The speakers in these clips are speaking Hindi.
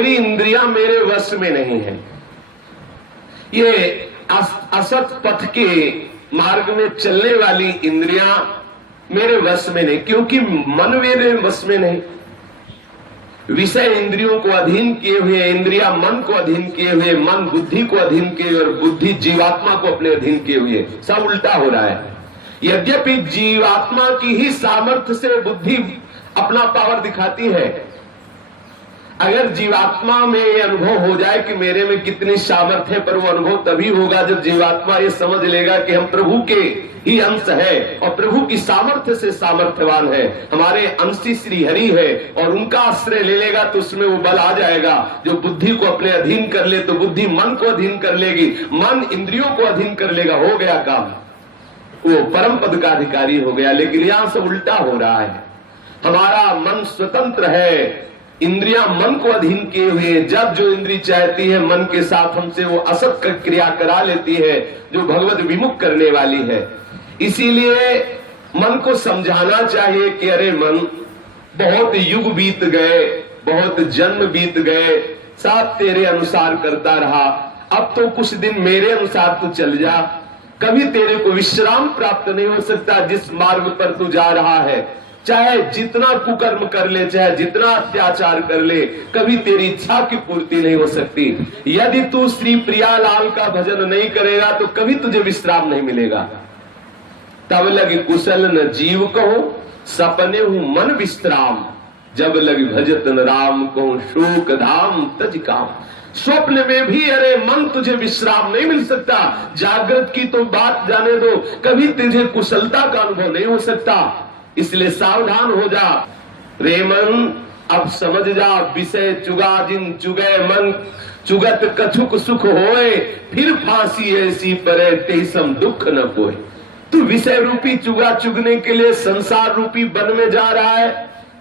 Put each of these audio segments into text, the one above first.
मेरी इंद्रियां मेरे वश में नहीं है। ये असत पथ के मार्ग में चलने वाली इंद्रियां मेरे वश में नहीं, क्योंकि मन मेरे वश में नहीं। विषय इंद्रियों को अधीन किए हुए, इंद्रियां मन को अधीन किए हुए, मन बुद्धि को अधीन किए हुए और बुद्धि जीवात्मा को अपने अधीन किए हुए, सब उल्टा हो रहा है। यद्यपि जीवात्मा की ही सामर्थ्य से बुद्धि अपना पावर दिखाती है। अगर जीवात्मा में ये अनुभव हो जाए कि मेरे में कितनी सामर्थ्य है, पर वो अनुभव तभी होगा जब जीवात्मा ये समझ लेगा कि हम प्रभु के ही अंश है और प्रभु की सामर्थ्य से सामर्थ्यवान है, हमारे अंशी श्री हरि है, और उनका आश्रय ले लेगा तो उसमें वो बल आ जाएगा जो बुद्धि को अपने अधीन कर ले। तो बुद्धि मन को अधीन कर लेगी, मन इंद्रियों को अधीन कर लेगा, हो गया काम, वो परम पद का अधिकारी हो गया। लेकिन यहां से उल्टा हो रहा है। हमारा मन स्वतंत्र है, इंद्रियां मन को अधीन किए हुए, जब जो इंद्री चाहती है मन के साथ हमसे वो असत क्रिया करा लेती है जो भगवत विमुख करने वाली है। इसीलिए मन को समझाना चाहिए कि अरे मन, बहुत युग बीत गए, बहुत जन्म बीत गए, सब तेरे अनुसार करता रहा, अब तो कुछ दिन मेरे अनुसार तू चल जा। कभी तेरे को विश्राम प्राप्त नहीं हो सकता जिस मार्ग पर तू जा रहा है। चाहे जितना कुकर्म कर ले, चाहे जितना अत्याचार कर ले, कभी तेरी इच्छा की पूर्ति नहीं हो सकती। यदि तू श्री प्रियालाल का भजन नहीं करेगा तो कभी तुझे विश्राम नहीं मिलेगा। तब लगे कुशल न जीव कहो, सपने हूं मन विश्राम, जब लगे भजत न राम कहो, शोक धाम तज काम। स्वप्न में भी अरे मन तुझे विश्राम नहीं मिल सकता। जागृत की तो बात जाने दो, कभी तुझे कुशलता का अनुभव नहीं हो सकता। इसलिए सावधान हो जा रे मन, अब समझ जा विषय चुगा जिन चुगे मन, चुगत कछुक सुख होए, फिर फांसी ऐसी परे तेसम दुख न कोई। तू विषय रूपी चुगा चुगने के लिए संसार रूपी वन में जा रहा है,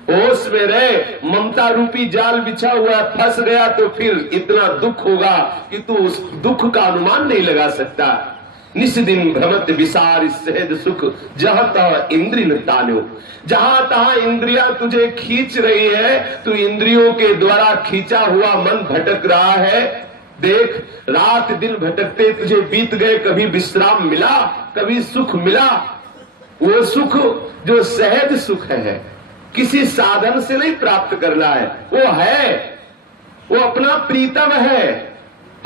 होश में रहे। ममता रूपी जाल बिछा हुआ, फंस गया तो फिर इतना दुख होगा कि तू उस दुख का अनुमान नहीं लगा सकता। निस दिन भ्रमत विसार सहज सुख, जहां तहां इंद्रिय न तान्यो। जहां तहां इंद्रियां तुझे खींच रही है, तू इंद्रियों के द्वारा खींचा हुआ मन भटक रहा है। देख, रात दिन भटकते तुझे बीत गए, कभी विश्राम मिला, कभी सुख मिला। वो सुख जो सहज सुख है, किसी साधन से नहीं प्राप्त करना है, वो अपना प्रीतम है।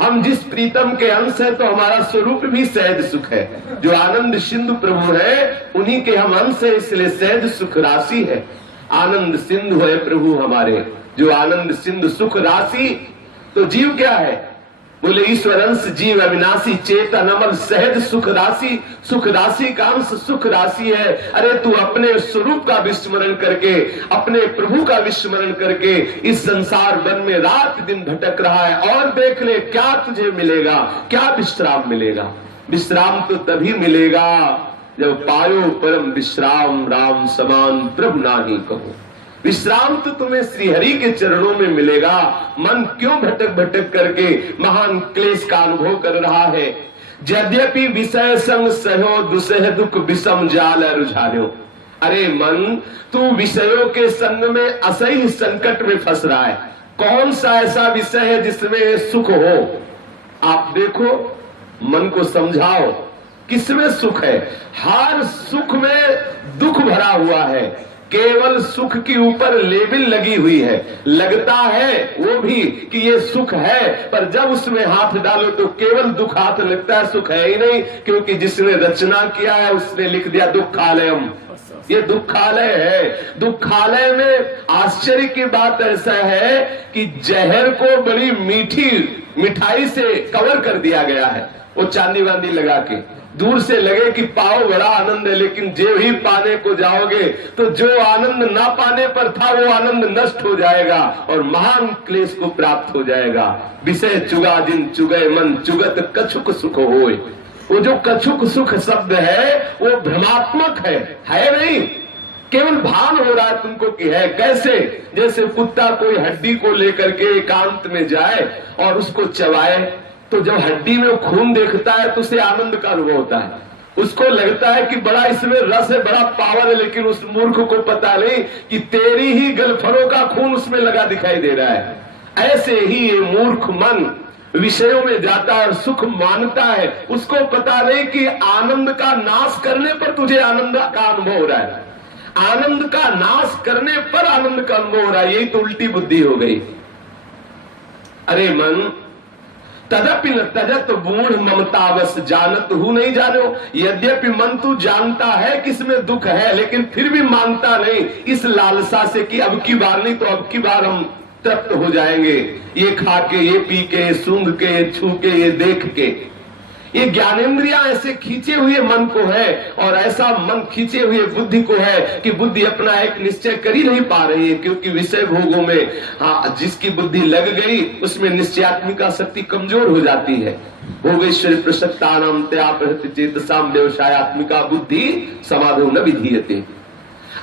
हम जिस प्रीतम के अंश है तो हमारा स्वरूप भी सहज सुख है। जो आनंद सिंधु प्रभु है उन्हीं के हम अंश है, इसलिए सहज सुख राशि है। आनंद सिंधु है प्रभु हमारे, जो आनंद सिंधु सुख राशि। तो जीव क्या है? बोले ईश्वर अंश जीव अविनाशी, चेतन अमल सहज सुख राशि। सुख राशि का अंश सुख राशि है। अरे तू अपने स्वरूप का विस्मरण करके, अपने प्रभु का विस्मरण करके इस संसार वन में रात दिन भटक रहा है। और देख ले क्या तुझे मिलेगा, क्या विश्राम मिलेगा। विश्राम तो तभी मिलेगा जब पायो परम विश्राम, राम समान प्रभु नाही कहो। विश्राम तो तुम्हें श्रीहरि के चरणों में मिलेगा। मन क्यों भटक भटक करके महान क्लेश का अनुभव कर रहा है। यद्यपि विषय संग सहो दुसह दुख विषम जाल रुझानो। अरे मन, तू विषयों के संग में असह्य संकट में फंस रहा है। कौन सा ऐसा विषय है जिसमें सुख हो? आप देखो, मन को समझाओ किसमें सुख है। हर सुख में दुख भरा हुआ है। केवल सुख के ऊपर लेबल लगी हुई है। लगता है वो भी कि ये सुख है, पर जब उसमें हाथ डालो तो केवल दुख हाथ लगता है, सुख है ही नहीं। क्योंकि जिसने रचना किया है उसने लिख दिया दुखालयम, ये दुखालय है। दुखालय में आश्चर्य की बात ऐसा है कि जहर को बड़ी मीठी मिठाई से कवर कर दिया गया है। वो चांदी वांदी लगा के दूर से लगे कि पाओ बड़ा आनंद है, लेकिन जो ही पाने को जाओगे तो जो आनंद ना पाने पर था वो आनंद नष्ट हो जाएगा और महान क्लेश को प्राप्त हो जाएगा। विषय चुगा जिन चुगे मन, चुगत कछुक सुख होए। वो जो कछुक सुख शब्द है वो भ्रमात्मक है नहीं, केवल भान हो रहा है तुमको कि है। कैसे? जैसे कुत्ता कोई हड्डी को लेकर के एकांत में जाए और उसको चबाए, तो जब हड्डी में खून देखता है तो उसे आनंद का अनुभव होता है। उसको लगता है कि बड़ा इसमें रस है, बड़ा पावर है, लेकिन उस मूर्ख को पता नहीं कि तेरी ही गलफड़ों का खून उसमें लगा दिखाई दे रहा है। ऐसे ही ये मूर्ख मन विषयों में जाता है और सुख मानता है। उसको पता नहीं कि आनंद का नाश करने पर तुझे आनंद का अनुभव हो रहा है, आनंद का नाश करने पर आनंद का अनुभव हो रहा है। यही तो उल्टी बुद्धि हो गई। अरे मन, तदपि न तजत मूढ़ ममतावश जानत हूं नहीं जानो। यद्यपि मन तू जानता है कि इसमें दुख है, लेकिन फिर भी मानता नहीं, इस लालसा से कि अब की बार नहीं तो अब की बार हम तृप्त हो जाएंगे, ये खा के, ये पी के, ये सूंघ के, ये छू के, ये देख के। ये ज्ञानेंद्रियां ऐसे खींचे हुए मन को है, और ऐसा मन खींचे हुए बुद्धि को है कि बुद्धि अपना एक निश्चय कर ही नहीं पा रही है, क्योंकि विषय भोगों में जिसकी बुद्धि लग गई उसमें निश्चयात्मिका शक्ति कमजोर हो जाती है। भोगेश्वरी प्रसक्तानाम त्यापहृत चेतसाम व्यवसायत्मिका बुद्धि समाधो न विधीयते।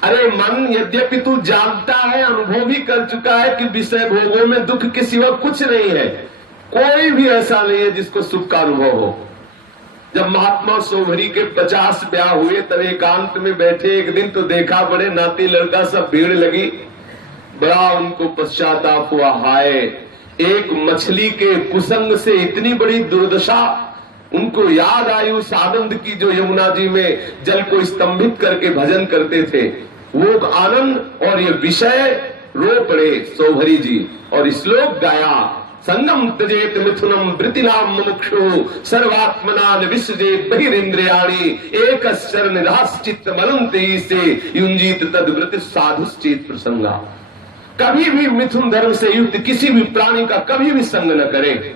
अरे मन, यद्यपि तू जानता है, अनुभव भी कर चुका है कि विषय भोगों में दुख के सिवा कुछ नहीं है, कोई भी ऐसा नहीं है जिसको सुख का अनुभव हो। जब महात्मा सोभरी के 50 ब्याह हुए, तब एकांत में बैठे एक दिन तो देखा बड़े नाती लड़का सब भीड़ लगी, बड़ा उनको पश्चाताप हुआ। हाय, एक मछली के कुसंग से इतनी बड़ी दुर्दशा। उनको याद आई उस आनंद की जो यमुना जी में जल को स्तंभित करके भजन करते थे, वो आनंद और ये विषय रो पड़े सोभरी जी, और श्लोक गाया, संगम त्यजेत मिथुनम वृत्तिनाम मुमुक्षु सर्वात्मनान विसृजेत बहिरिंद्रियाणि एक शरण चित्त मलंति से युंजीत तद वृत्ति साधुश्चेत प्रसंगा। कभी भी मिथुन धर्म से युक्त किसी भी प्राणी का कभी भी संग न करे,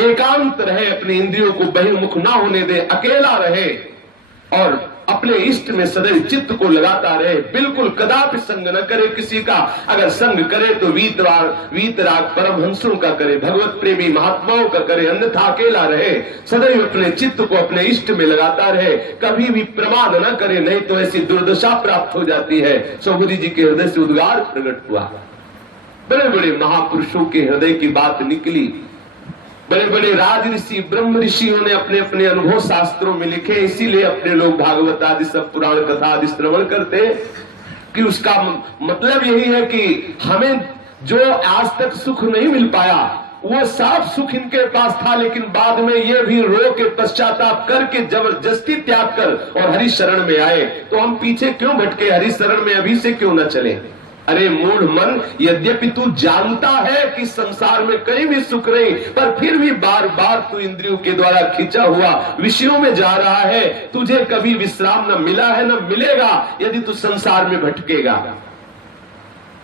एकांत रहे, अपनी इंद्रियों को बहिर्मुख ना होने दे, अकेला रहे और अपने इष्ट में सदैव चित्त को लगाता रहे, बिल्कुल कदापि संग न करे किसी का। अगर संग करे तो वीतराग परमहंसों का करे, भगवत प्रेमी महात्माओं का करे, अन्यथा अकेला रहे, सदैव अपने चित्त को अपने इष्ट में लगाता रहे, कभी भी प्रमाद न करे, नहीं तो ऐसी दुर्दशा प्राप्त हो जाती है। सोभरी जी के हृदय से उद्गार प्रकट हुआ, बड़े बड़े महापुरुषों के हृदय की बात निकली। बड़े बड़े राज ऋषि ब्रह्म ऋषियों ने अपने अपने अनुभव शास्त्रों में लिखे, इसीलिए अपने लोग भागवत आदि सब पुराण कथा आदि श्रवण करते हैं कि उसका मतलब यही है कि हमें जो आज तक सुख नहीं मिल पाया वो सब सुख इनके पास था, लेकिन बाद में ये भी रो के पश्चाताप करके जबरदस्ती त्याग कर और हरि शरण में आए। तो हम पीछे क्यों भटके, हरि शरण में अभी से क्यों न चले। अरे मूढ़ मन, यद्यपि तू जानता है कि संसार में कहीं भी सुख नहीं, पर फिर भी बार बार तू इंद्रियों के द्वारा खींचा हुआ विषयों में जा रहा है। तुझे कभी विश्राम न मिला है न मिलेगा यदि तू संसार में भटकेगा।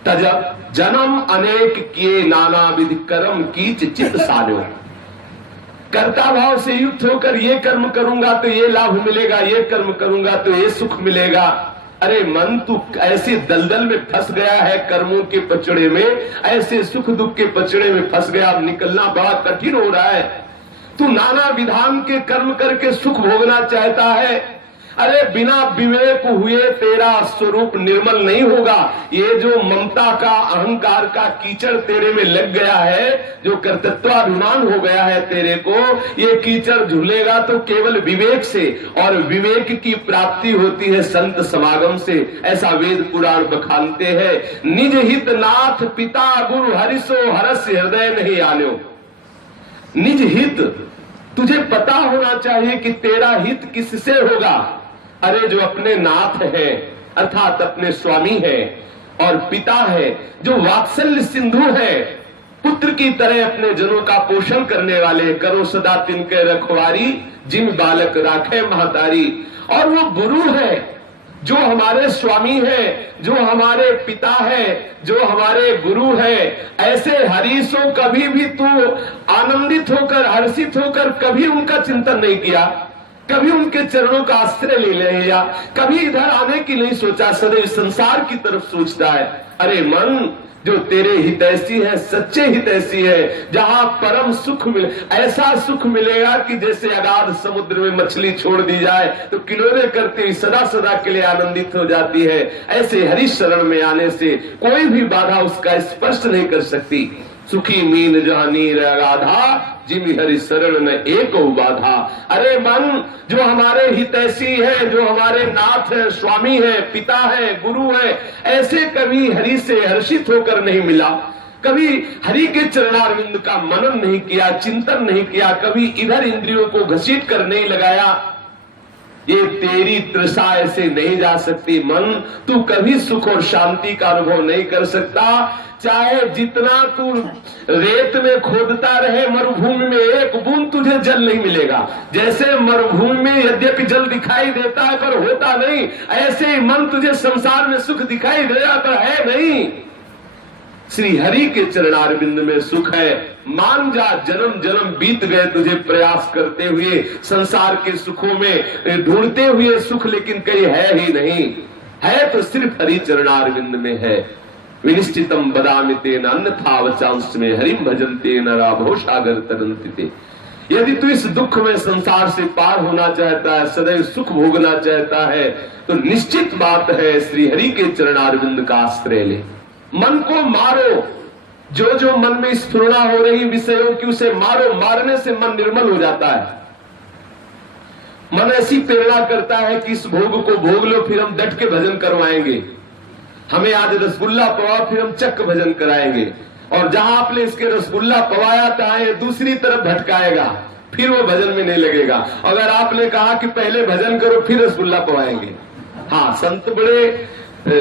तजब जन्म अनेक किए नाना विधि कर्म कीच चित सारो। कर्ता भाव से युक्त होकर ये कर्म करूंगा तो ये लाभ मिलेगा, ये कर्म करूंगा तो ये सुख मिलेगा। अरे मन, तू ऐसे दलदल में फंस गया है, कर्मों के पचड़े में, ऐसे सुख दुख के पचड़े में फंस गया, अब निकलना बड़ा कठिन हो रहा है। तू नाना विधान के कर्म करके सुख भोगना चाहता है। अरे बिना विवेक हुए तेरा स्वरूप निर्मल नहीं होगा। ये जो ममता का, अहंकार का कीचड़ तेरे में लग गया है, जो कर्तृत्वाभिमान हो गया है तेरे को, ये कीचड़ झूलेगा तो केवल विवेक से, और विवेक की प्राप्ति होती है संत समागम से। ऐसा वेद पुराण बखानते हैं। निज हित नाथ पिता गुरु हरिसो हरस हृदय नहीं आन्यो। निज हित, तुझे पता होना चाहिए कि तेरा हित किससे होगा। अरे जो अपने नाथ है, अर्थात अपने स्वामी है और पिता है, जो वात्सल्य सिंधु है, पुत्र की तरह अपने जनों का पोषण करने वाले, करो सदा तिनके रखवारी जिन बालक राखे महतारी। और वो गुरु है, जो हमारे स्वामी है, जो हमारे पिता है, जो हमारे गुरु है। ऐसे हरीशों कभी भी तू आनंदित होकर, हर्षित होकर कभी उनका चिंतन नहीं किया, कभी उनके चरणों का आश्रय ले लिया, कभी इधर आने की नहीं सोचा, सदैव संसार की तरफ सोचता है। अरे मन, जो तेरे हितैषी है, सच्चे हितैषी है, जहां परम सुख मिले, ऐसा सुख मिलेगा कि जैसे अगाध समुद्र में मछली छोड़ दी जाए तो किलोरे करती हुई सदा सदा के लिए आनंदित हो जाती है। ऐसे हरि शरण में आने से कोई भी बाधा उसका स्पर्श नहीं कर सकती। सुखी मीन जहां नीर अगाधा जिमि हरि शरण न एक बाधा। अरे मन, जो हमारे हितैषी है, जो हमारे नाथ है, स्वामी है, पिता है, गुरु है, ऐसे कभी हरि से हर्षित होकर नहीं मिला। कभी हरि के चरणारविंद का मनन नहीं किया, चिंतन नहीं किया, कभी इधर इंद्रियों को घसीट कर नहीं लगाया, ये तेरी तृषा ऐसे नहीं जा सकती। मन, तू कभी सुख और शांति का अनुभव नहीं कर सकता। चाहे जितना तू रेत में खोदता रहे मरुभूमि में, एक बूंद तुझे जल नहीं मिलेगा। जैसे मरुभूमि में यद्यपि जल दिखाई देता है पर होता नहीं, ऐसे ही मन तुझे संसार में सुख दिखाई दे रहा पर है नहीं। श्री हरि के चरणारविंद में सुख है। मान जा, जन्म जन्म बीत गए तुझे प्रयास करते हुए, संसार के सुखों में ढूंढते हुए सुख, लेकिन कहीं है ही नहीं। है तो सिर्फ हरि चरणारविंद में है। विनिश्चितम बदामि तेन अन्यथा वचांस में हरिम भजन्ते नरा भवसागर तरन्ति ते। यदि तू इस दुख में संसार से पार होना चाहता है, सदैव सुख भोगना चाहता है, तो निश्चित बात है श्री हरि के चरणारविंद का आश्रय ले। मन को मारो, जो जो मन में स्फुरणा हो रही विषयों की उसे मारो। मारने से मन निर्मल हो जाता है। मन ऐसी प्रेरणा करता है कि इस भोग को भोग लो, फिर हम डट के भजन करवाएंगे। हमें आज रसगुल्ला पवाओ, फिर हम चक्क भजन कराएंगे। और जहां आपने इसके रसगुल्ला पवाया चाहे दूसरी तरफ भटकाएगा, फिर वो भजन में नहीं लगेगा। अगर आपने कहा कि पहले भजन करो फिर रसगुल्ला पवाएंगे। हाँ, संत बड़े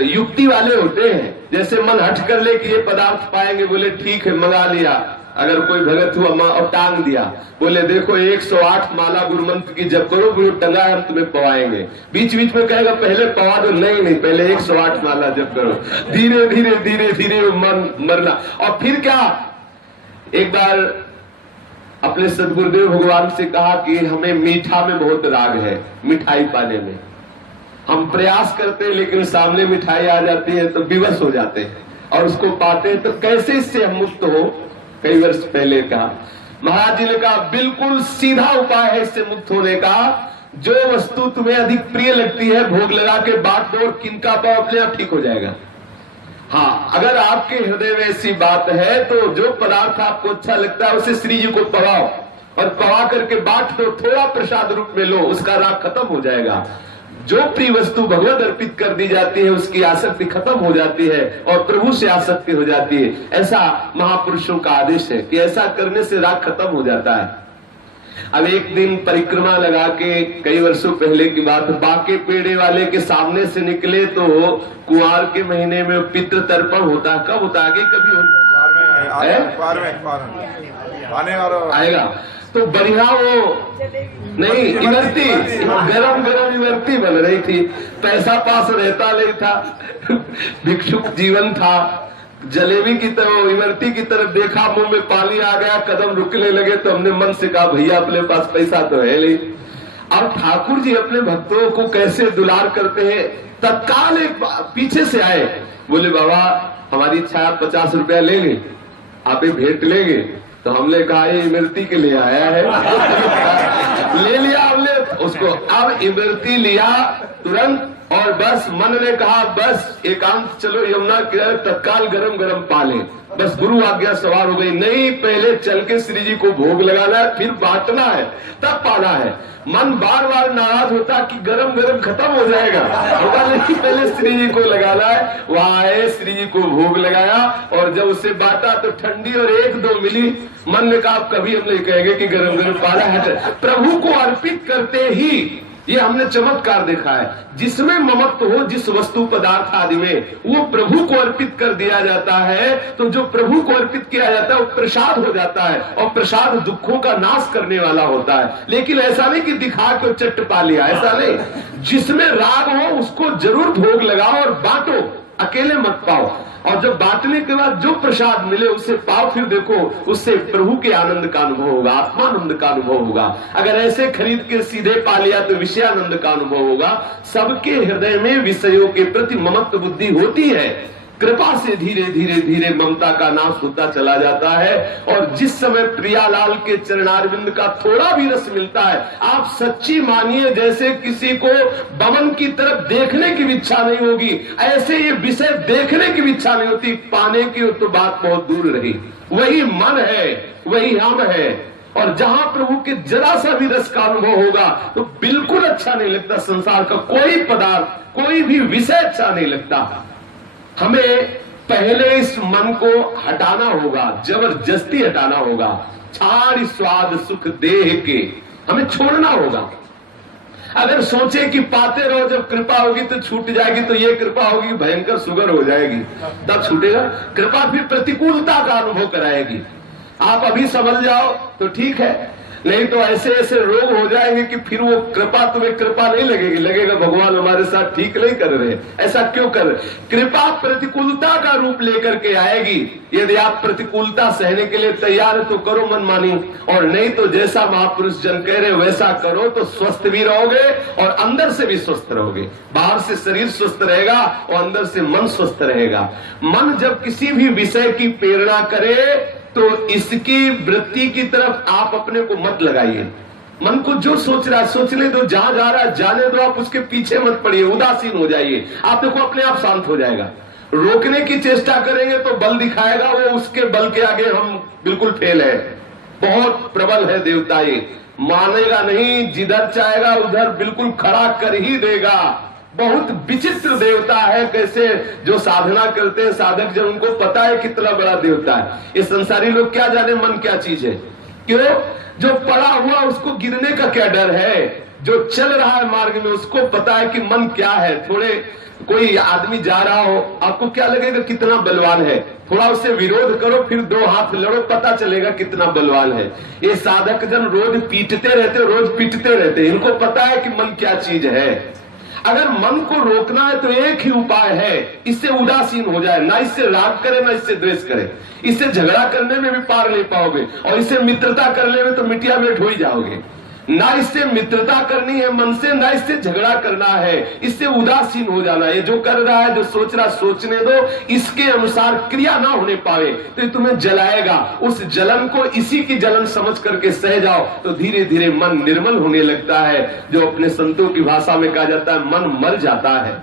युक्ति वाले होते हैं। जैसे मन हट कर ले कि ये पदार्थ पाएंगे, बोले ठीक है मंगा लिया। अगर कोई भगत हुआ और टांग दिया, बोले देखो 108 माला गुरुमंत्र की जप करो, गुरु टंगा हम तुम्हें पवाएंगे। बीच बीच में कहेगा पहले पवा दो, नहीं नहीं पहले 108 माला जप करो। धीरे धीरे धीरे धीरे मन मरना। और फिर क्या, एक बार अपने सदगुरुदेव भगवान से कहा कि हमें मीठा में बहुत राग है, मिठाई पाने में हम प्रयास करते हैं, लेकिन सामने मिठाई आ जाती है तो विवश हो जाते हैं और उसको पाते हैं, तो कैसे इससे हम मुक्त हो। कई वर्ष पहले कहा, महाराज जी ने कहा बिल्कुल सीधा उपाय है इससे मुक्त होने का। जो वस्तु तुम्हें अधिक प्रिय लगती है भोग लगा के बांट दो और किनका पाओ, अपने आप ठीक हो जाएगा। हाँ, अगर आपके हृदय में ऐसी बात है तो जो पदार्थ आपको अच्छा लगता है उसे श्री जी को पवाओ और पवा करके बांट दो, थोड़ा प्रसाद रूप में लो, उसका राग खत्म हो जाएगा। जो प्रिय वस्तु भगवत अर्पित कर दी जाती है उसकी आसक्ति खत्म हो जाती है और प्रभु से आसक्ति हो जाती है। ऐसा महापुरुषों का आदेश है कि ऐसा करने से राग खत्म हो जाता है। अब एक दिन परिक्रमा लगा के, कई वर्षों पहले की बात, बाके पेड़े वाले के सामने से निकले तो कुंवार के महीने में पितृ तर्पण होता है। कब होता है? कभी आएगा तो बढ़िया वो नहीं, इमरती गरम गरम इमरती बन रही थी। पैसा पास रहता नहीं था, भिक्षुक जीवन था। जलेबी की तरह इमरती की तरफ देखा, मुंह में पानी आ गया, कदम रुकने लगे तो हमने मन से कहा भैया अपने पास पैसा तो है नहीं। अब ठाकुर जी अपने भक्तों को कैसे दुलार करते हैं। तत्काल एक पीछे से आए, बोले बाबा हमारी इच्छा है 50 रुपया ले लें, आप एक भेंट लेंगे। तो हमने कहा ये इमरती के लिए आया है। ले लिया हमने उसको। अब इमरती लिया तुरंत और बस मन ने कहा बस एकांत चलो यमुना के तत्काल गरम गरम पाले। बस गुरु आज्ञा सवार हो गई। नहीं, पहले चल के श्री जी को भोग लगाना है, फिर बांटना है, तब पाना है। मन बार बार नाराज होता कि गरम गरम खत्म हो जाएगा, होता नहीं, पहले श्री जी को लगाना है। वहां आए, श्री जी को भोग लगाया और जब उसे बांटा तो ठंडी और 1-2 मिली। मन ने कहा कभी हम नहीं कहेंगे कि गरम गरम पाना है। प्रभु को अर्पित करते ही ये हमने चमत्कार देखा है। जिसमें ममत्व हो, जिस वस्तु पदार्थ आदि में, वो प्रभु को अर्पित कर दिया जाता है। तो जो प्रभु को अर्पित किया जाता है वो प्रसाद हो जाता है और प्रसाद दुखों का नाश करने वाला होता है। लेकिन ऐसा नहीं कि दिखा के चट पा लिया, ऐसा नहीं। जिसमें राग हो उसको जरूर भोग लगाओ और बांटो, अकेले मत पाओ। और जब बांटने के बाद जो प्रसाद मिले उसे पाओ, फिर देखो उससे प्रभु के आनंद का अनुभव होगा, आत्मानंद का अनुभव होगा। अगर ऐसे खरीद के सीधे पा लिया तो विषयानंद का अनुभव होगा। सबके हृदय में विषयों के प्रति ममत्व बुद्धि होती है। कृपा से धीरे धीरे धीरे ममता का नाश होता चला जाता है। और जिस समय प्रियालाल के चरणारविंद का थोड़ा भी रस मिलता है, आप सच्ची मानिए जैसे किसी को बमन की तरफ देखने की इच्छा नहीं होगी, ऐसे ये विषय देखने की इच्छा नहीं होती। पाने की तो बात बहुत दूर रही। वही मन है, वही हम है। और जहां प्रभु के जरा सा भी रस का अनुभव होगा तो बिल्कुल अच्छा नहीं लगता। संसार का कोई पदार्थ, कोई भी विषय अच्छा नहीं लगता। हमें पहले इस मन को हटाना होगा, जबरदस्ती हटाना होगा। छाड़ स्वाद सुख देह के, हमें छोड़ना होगा। अगर सोचे कि पाते रहो, जब कृपा होगी तो छूट जाएगी, तो ये कृपा होगी भयंकर शुगर हो जाएगी, तब छूटेगा। कृपा फिर प्रतिकूलता का अनुभव कराएगी। आप अभी समझ जाओ तो ठीक है, नहीं तो ऐसे ऐसे रोग हो जाएंगे कि फिर वो कृपा तुम्हें कृपा नहीं लगेगी, लगेगा भगवान हमारे साथ ठीक नहीं कर रहे, ऐसा क्यों कर रहे। कृपा प्रतिकूलता का रूप लेकर के आएगी। यदि आप प्रतिकूलता सहने के लिए तैयार है तो करो मनमानी, और नहीं तो जैसा महापुरुष जन कह रहे वैसा करो, तो स्वस्थ भी रहोगे और अंदर से भी स्वस्थ रहोगे। बाहर से शरीर स्वस्थ रहेगा और अंदर से मन स्वस्थ रहेगा। मन जब किसी भी विषय की प्रेरणा करे तो इसकी वृत्ति की तरफ आप अपने को मत लगाइए। मन को जो सोच रहा है सोचने दो, जहां जा रहा है जाने दो, आप उसके पीछे मत पड़िए, उदासीन हो जाइए। आप देखो अपने आप शांत हो जाएगा। रोकने की चेष्टा करेंगे तो बल दिखाएगा, वो उसके बल के आगे हम बिल्कुल फेल है। बहुत प्रबल है देवता, ये मानेगा नहीं, जिधर चाहेगा उधर बिल्कुल खड़ा कर ही देगा। बहुत विचित्र देवता है। कैसे जो साधना करते हैं साधक जन, उनको पता है कितना बड़ा देवता है। ये संसारी लोग क्या जाने मन क्या चीज है। क्यों? जो पड़ा हुआ उसको गिरने का क्या डर है, जो चल रहा है मार्ग में उसको पता है कि मन क्या है। थोड़े कोई आदमी जा रहा हो, आपको क्या लगेगा कितना बलवान है, थोड़ा उससे विरोध करो, फिर दो हाथ लड़ो, पता चलेगा कितना बलवान है। ये साधक जन रोज पीटते रहते, रोज पीटते रहते, इनको पता है कि मन क्या चीज है। अगर मन को रोकना है तो एक ही उपाय है, इससे उदासीन हो जाए, ना इससे राग करे ना इससे द्वेष करे। इससे झगड़ा करने में भी पार ले पाओगे, और इससे मित्रता करने में तो मिटिया मेट हो ही जाओगे। ना इससे मित्रता करनी है मन से, ना इससे झगड़ा करना है, इससे उदासीन हो जाना। ये जो कर रहा है, जो सोच रहा, सोचने दो, इसके अनुसार क्रिया ना होने पावे तो ये तुम्हें जलाएगा। उस जलन को इसी की जलन समझ करके सह जाओ तो धीरे धीरे मन निर्मल होने लगता है। जो अपने संतों की भाषा में कहा जाता है, मन मर जाता है।